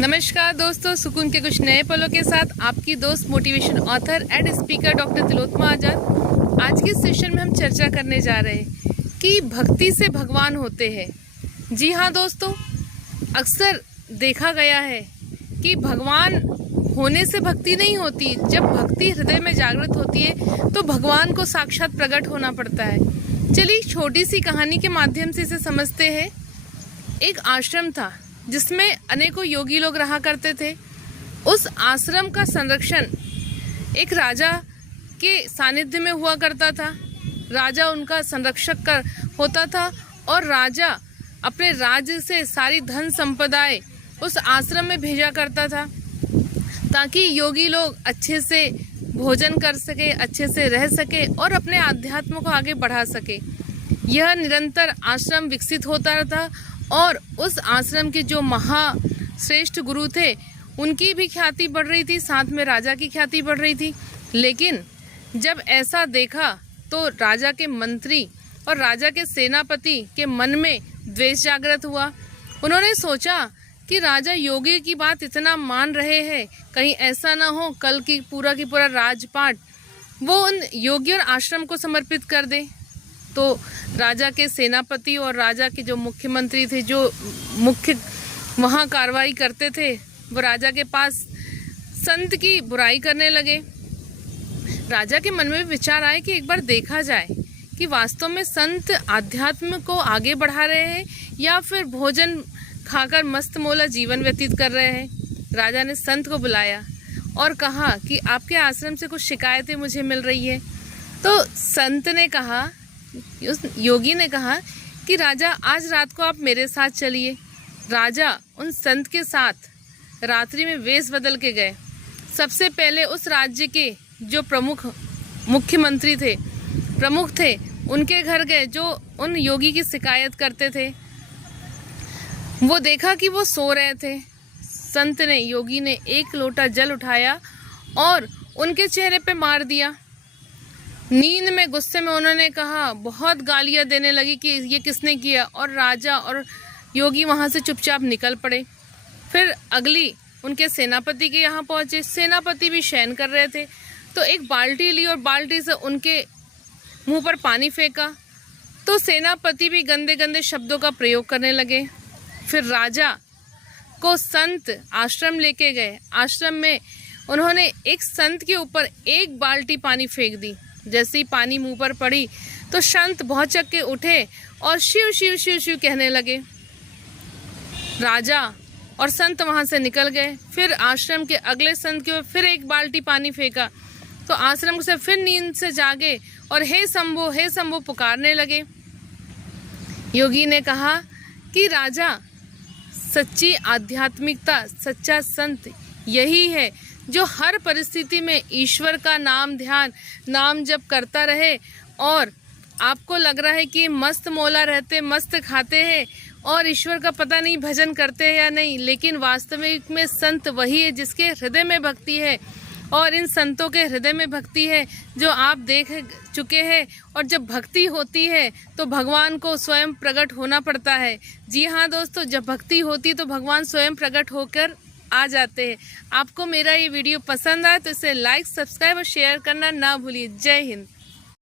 नमस्कार दोस्तों, सुकून के कुछ नए पलों के साथ आपकी दोस्त motivation author and speaker doctor Tilottama Azad. आज के सेशन में हम चर्चा करने जा रहे हैं कि भक्ति से भगवान होते हैं। जी हाँ दोस्तों, अक्सर देखा गया है कि भगवान होने से भक्ति नहीं होती। जब भक्ति हृदय में जागृत होती है तो भगवान को साक्षात प्रकट होना पड़ता है। चलिए छोटी सी कहानी के माध्यम से इसे समझते हैं। एक आश्रम था जिसमें अनेकों योगी लोग रहा करते थे। उस आश्रम का संरक्षण एक राजा के सानिध्य में हुआ करता था। राजा उनका संरक्षक कर होता था और राजा अपने राज्य से सारी धन संपदाएं उस आश्रम में भेजा करता था ताकि योगी लोग अच्छे से भोजन कर सके, अच्छे से रह सके और अपने आध्यात्म को आगे बढ़ा सके। यह निरंतर आश्रम विकसित होता रहता और उस आश्रम के जो महाश्रेष्ठ गुरु थे उनकी भी ख्याति बढ़ रही थी, साथ में राजा की ख्याति बढ़ रही थी। लेकिन जब ऐसा देखा तो राजा के मंत्री और राजा के सेनापति के मन में द्वेष जागृत हुआ। उन्होंने सोचा कि राजा योगी की बात इतना मान रहे हैं, कहीं ऐसा ना हो कल की पूरा राजपाट वो उन योगी और आश्रम को समर्पित कर दे। तो राजा के सेनापति और राजा के जो मुख्यमंत्री थे, जो मुख्य वहाँ कार्रवाई करते थे, वो राजा के पास संत की बुराई करने लगे। राजा के मन में विचार आए कि एक बार देखा जाए कि वास्तव में संत आध्यात्म को आगे बढ़ा रहे हैं या फिर भोजन खाकर मस्त मौला जीवन व्यतीत कर रहे हैं। राजा ने संत को बुलाया और कहा कि आपके आश्रम से कुछ शिकायतें मुझे मिल रही है। तो संत ने कहा, उस योगी ने कहा कि राजा आज रात को आप मेरे साथ चलिए। राजा उन संत के साथ रात्रि में वेश बदल के गए। सबसे पहले उस राज्य के जो मुख्यमंत्री थे, प्रमुख थे, उनके घर गए जो उन योगी की शिकायत करते थे। वो देखा कि वो सो रहे थे। संत ने, योगी ने एक लोटा जल उठाया और उनके चेहरे पे मार दिया। नींद में गुस्से में उन्होंने कहा, बहुत गालियां देने लगी कि ये किसने किया, और राजा और योगी वहां से चुपचाप निकल पड़े। फिर अगली उनके सेनापति के यहाँ पहुंचे। सेनापति भी शयन कर रहे थे तो एक बाल्टी ली और बाल्टी से उनके मुंह पर पानी फेंका तो सेनापति भी गंदे गंदे शब्दों का प्रयोग करने लगे। फिर राजा को संत आश्रम लेके गए। आश्रम में उन्होंने एक संत के ऊपर एक बाल्टी पानी फेंक दी। जैसे ही पानी मुंह पर पड़ी तो संत भौचक के उठे और शिव शिव शिव शिव कहने लगे। राजा और संत वहां से निकल गए। फिर आश्रम के अगले संत के ऊपर फिर एक बाल्टी पानी फेंका तो आश्रम से फिर नींद से जागे और हे शंभो पुकारने लगे। योगी ने कहा कि राजा, सच्ची आध्यात्मिकता, सच्चा संत यही है जो हर परिस्थिति में ईश्वर का नाम ध्यान, नाम जप करता रहे और आपको लग रहा है कि मस्त मौला रहते, मस्त खाते हैं और ईश्वर का पता नहीं भजन करते हैं या नहीं, लेकिन वास्तविक में संत वही है जिसके हृदय में भक्ति है। और इन संतों के हृदय में भक्ति है जो आप देख चुके हैं। और जब भक्ति होती है तो भगवान को स्वयं प्रकट होना पड़ता है। जी हाँ दोस्तों, जब भक्ति होती तो भगवान स्वयं प्रकट होकर आ जाते हैं। आपको मेरा ये वीडियो पसंद आए तो इसे लाइक, सब्सक्राइब और शेयर करना ना भूलिए। जय हिंद।